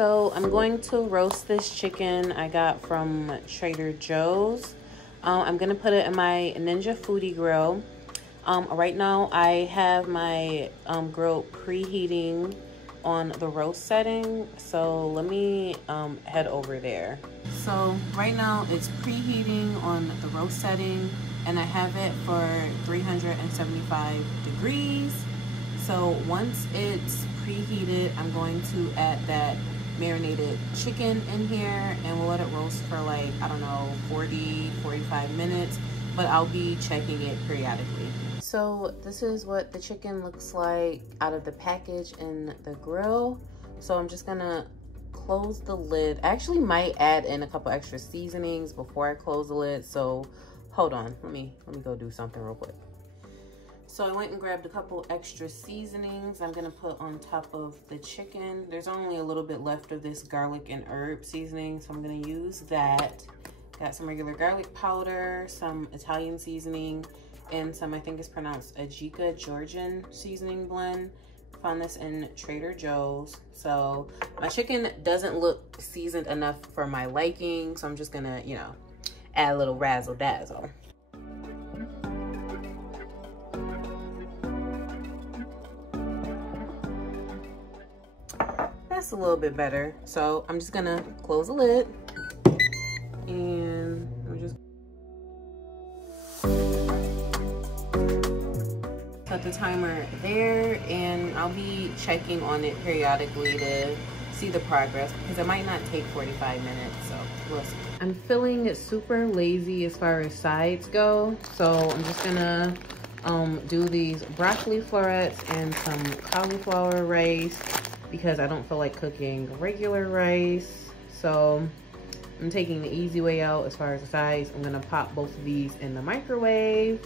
So I'm going to roast this chicken I got from Trader Joe's. I'm gonna put it in my Ninja Foodi grill. Right now I have my grill preheating on the roast setting. So let me head over there. So right now it's preheating on the roast setting and I have it for 375 degrees. So once it's preheated, I'm going to add that marinated chicken in here and we'll let it roast for like, I don't know, 40-45 minutes, but I'll be checking it periodically. So this is what the chicken looks like out of the package in the grill. So I'm just gonna close the lid. I actually might add in a couple extra seasonings before I close the lid, so hold on, let me go do something real quick. So I went and grabbed a couple extra seasonings I'm gonna put on top of the chicken. There's only a little bit left of this garlic and herb seasoning, so I'm gonna use that. Got some regular garlic powder, some Italian seasoning, and some, I think it's pronounced ajika Georgian seasoning blend. Found this in Trader Joe's. So my chicken doesn't look seasoned enough for my liking, so I'm just gonna, you know, add a little razzle dazzle. That's a little bit better. So I'm just gonna close the lid and I'm just set the timer there, and I'll be checking on it periodically to see the progress because it might not take 45 minutes, so we'll see. I'm feeling super lazy as far as sides go, so I'm just gonna do these broccoli florets and some cauliflower rice because I don't feel like cooking regular rice. So I'm taking the easy way out as far as the sides. I'm gonna pop both of these in the microwave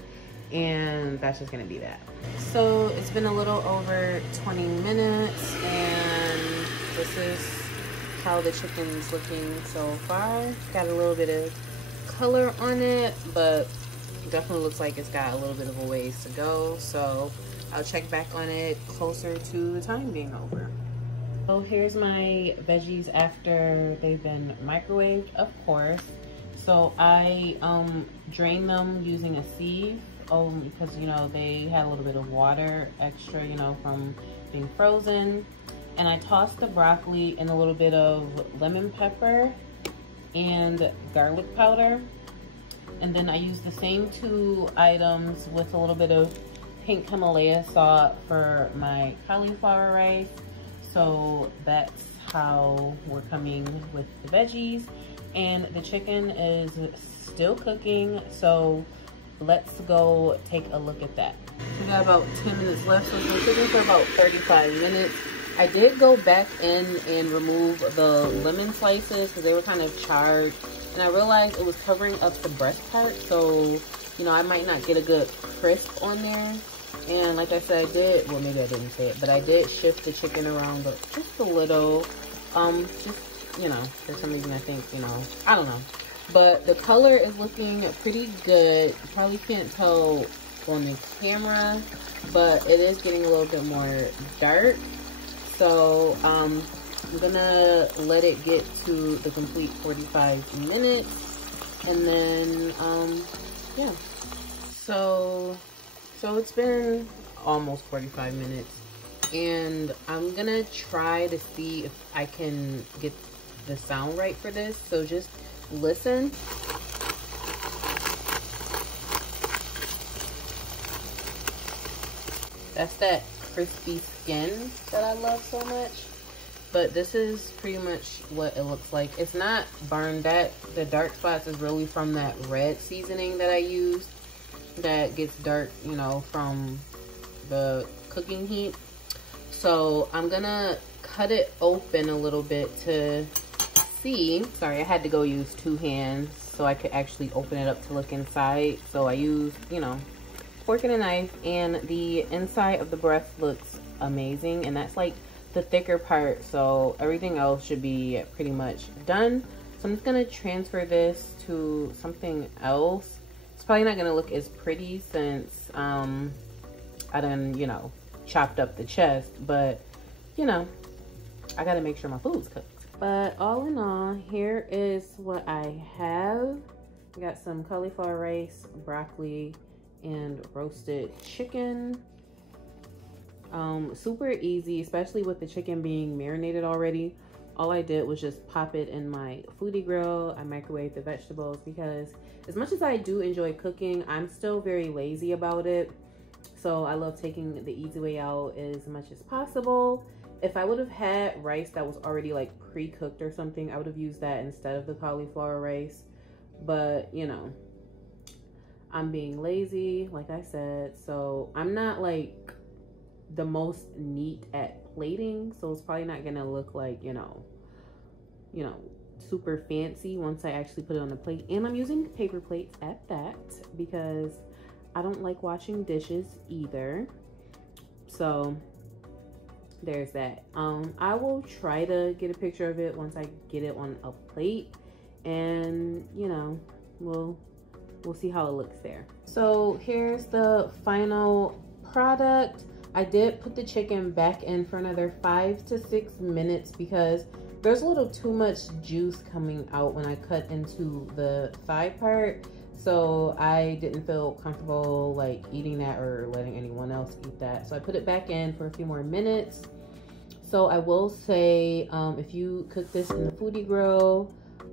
and that's just gonna be that. So it's been a little over 20 minutes and this is how the chicken's looking so far. Got a little bit of color on it, but it definitely looks like it's got a little bit of a ways to go. So I'll check back on it closer to the time being over. So here's my veggies after they've been microwaved, of course. So I drained them using a sieve because, you know, they had a little bit of water extra, you know, from being frozen. And I tossed the broccoli in a little bit of lemon pepper and garlic powder. And then I used the same two items with a little bit of pink Himalaya salt for my cauliflower rice. So that's how we're coming with the veggies. And the chicken is still cooking, so let's go take a look at that. We got about 10 minutes left, so I'm cooking for about 35 minutes. I did go back in and remove the lemon slices because they were kind of charred. And I realized it was covering up the breast part, so, you know, I might not get a good crisp on there. And like I said, I did, well, maybe I didn't say it, but I did shift the chicken around just a little. Just, you know, for some reason I think, you know, I don't know. But the color is looking pretty good. You probably can't tell on the camera, but it is getting a little bit more dark. So, I'm gonna let it get to the complete 45 minutes. And then, yeah. So it's been almost 45 minutes. And I'm gonna try to see if I can get the sound right for this. So just listen. That's that crispy skin that I love so much. But this is pretty much what it looks like. It's not burned. The dark spots is really from that red seasoning that I used. That gets dark, you know, from the cooking heat. So I'm gonna cut it open a little bit to see. Sorry, I had to go use two hands so I could actually open it up to look inside. So I used, you know, fork and a knife, and the inside of the breast looks amazing, and that's like the thicker part, so everything else should be pretty much done. So I'm just gonna transfer this to something else. It's probably not gonna look as pretty since I done, you know, chopped up the chest, but you know, I gotta make sure my food's cooked. But all in all, here is what I have. I got some cauliflower rice, broccoli, and roasted chicken. Super easy, especially with the chicken being marinated already. All I did was just pop it in my foodie grill. I microwaved the vegetables because as much as I do enjoy cooking, I'm still very lazy about it. So I love taking the easy way out as much as possible. If I would have had rice that was already like pre-cooked or something, I would have used that instead of the cauliflower rice. But you know, I'm being lazy, like I said. So I'm not like the most neat at plating, so it's probably not gonna look like, you know, super fancy once I actually put it on the plate. And I'm using paper plates at that because I don't like washing dishes either. So there's that. I will try to get a picture of it once I get it on a plate, and you know, we'll see how it looks there. So here's the final product. I did put the chicken back in for another 5 to 6 minutes because there's a little too much juice coming out when I cut into the thigh part. So I didn't feel comfortable like eating that or letting anyone else eat that. So I put it back in for a few more minutes. So I will say, if you cook this in the foodie grill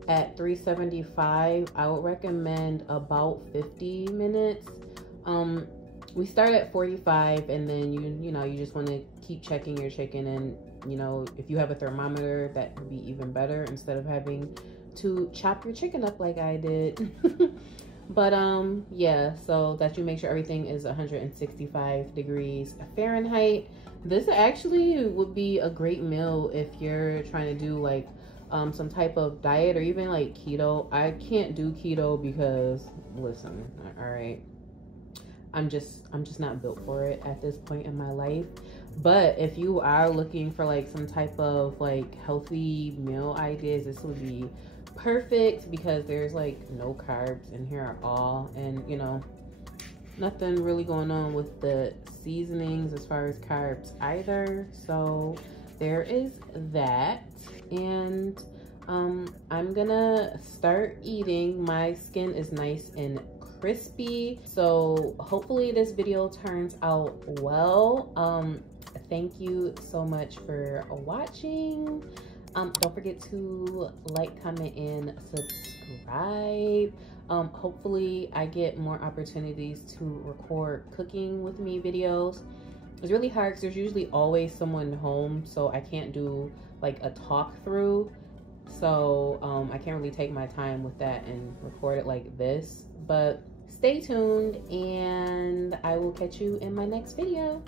at 375, I would recommend about 50 minutes. We start at 45, and then you know, you just want to keep checking your chicken, and you know, if you have a thermometer, that would be even better instead of having to chop your chicken up like I did. But yeah, so that you make sure everything is 165 degrees Fahrenheit. This actually would be a great meal if you're trying to do like some type of diet or even like keto. I can't do keto because listen, all right, I'm just not built for it at this point in my life. But if you are looking for like some type of like healthy meal ideas, this would be perfect because there's like no carbs in here at all, and you know, nothing really going on with the seasonings as far as carbs either. So there is that. And I'm gonna start eating. My skin is nice and crispy, so hopefully this video turns out well. Thank you so much for watching. Don't forget to like, comment, and subscribe. Hopefully I get more opportunities to record cooking with me videos. It's really hard because there's usually always someone home, so I can't do like a talk through. So I can't really take my time with that and record it like this. But stay tuned, and I will catch you in my next video.